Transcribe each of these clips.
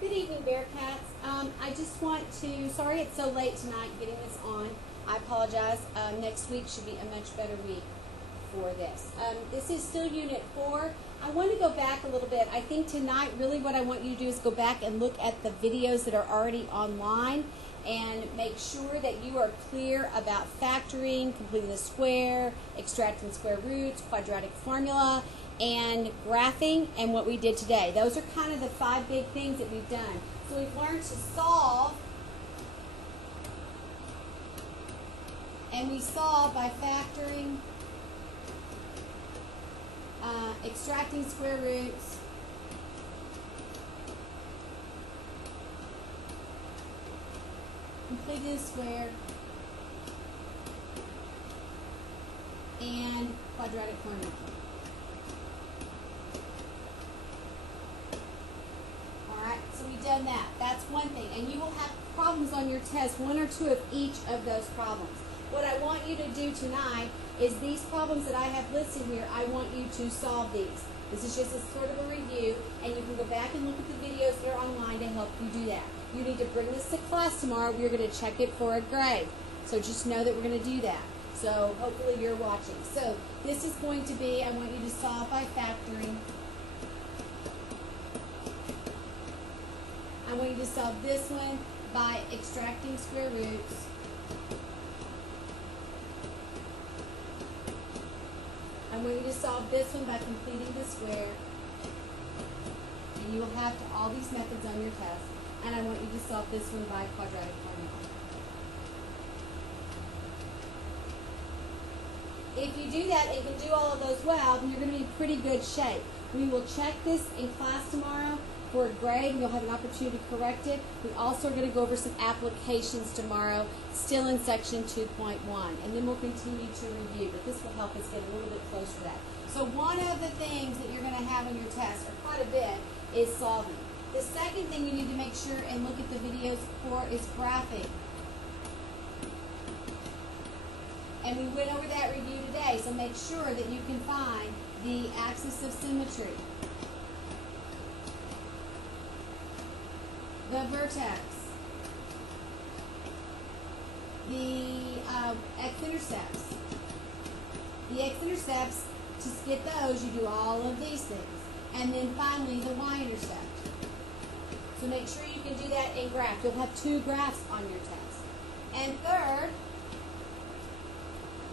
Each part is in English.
Good evening, Bearcats. I just want to, sorry it's so late tonight getting this on. I apologize. Next week should be a much better week for this. This is still Unit 4. I want to go back a little bit. I think tonight really what I want you to do is go back and look at the videos that are already online and make sure that you are clear about factoring, completing the square, extracting square roots, quadratic formula, and graphing, and what we did today. Those are kind of the 5 big things that we've done. So we've learned to solve, and we solve by factoring, extracting square roots, completing the square, and quadratic formula. So we've done that. That's one thing. And you will have problems on your test, 1 or 2 of each of those problems. What I want you to do tonight is these problems that I have listed here, I want you to solve these. This is just a sort of a review, and you can go back and look at the videos that are online to help you do that. You need to bring this to class tomorrow. We're going to check it for a grade. So just know that we're going to do that. So hopefully you're watching. So this is going to be, I want you to solve by factoring. I want you to solve this one by extracting square roots. I want you to solve this one by completing the square. And you will have all these methods on your test. And I want you to solve this one by quadratic formula. If you do that and can do all of those well, then you're going to be in pretty good shape. We will check this in class tomorrow for a grade, and you'll have an opportunity to correct it. We also are going to go over some applications tomorrow, still in section 2.1, and then we'll continue to review, but this will help us get a little bit closer to that. So one of the things that you're going to have on your test, or quite a bit, is solving. The second thing you need to make sure and look at the videos for is graphing. And we went over that review today, so make sure that you can find the axis of symmetry, the vertex, the x-intercepts. The x-intercepts, to get those, you do all of these things. And then finally, the y-intercept. So make sure you can do that in graph. You'll have 2 graphs on your test. And third,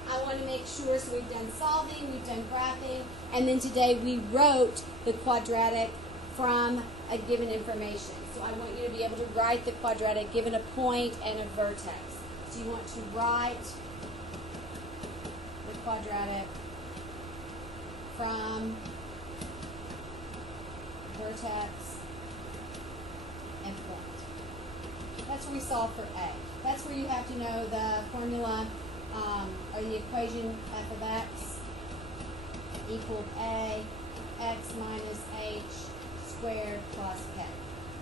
I want to make sure, so we've done solving, we've done graphing, and then today we wrote the quadratic from a given information. So I want you to be able to write the quadratic given a point and a vertex. So you want to write the quadratic from vertex and point. That's where we solve for A. That's where you have to know the formula or the equation f of x equaled a x minus h squared plus k.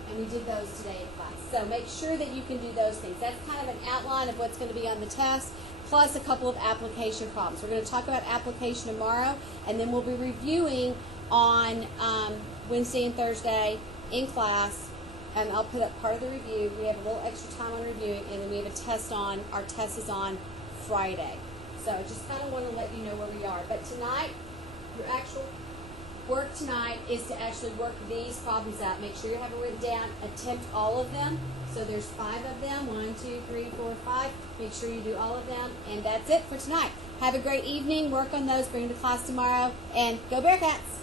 And we did those today in class. So make sure that you can do those things. That's kind of an outline of what's going to be on the test, plus a couple of application problems. We're going to talk about application tomorrow, and then we'll be reviewing on Wednesday and Thursday in class, and I'll put up part of the review. We have a little extra time on reviewing, and then we have a test on, our test is on Friday. So I just kind of want to let you know where we are. But tonight, your actual work tonight is to actually work these problems out. Make sure you have it written down. Attempt all of them. So there's 5 of them. 1, 2, 3, 4, 5. Make sure you do all of them. And that's it for tonight. Have a great evening. Work on those. Bring them to class tomorrow. And go Bearcats!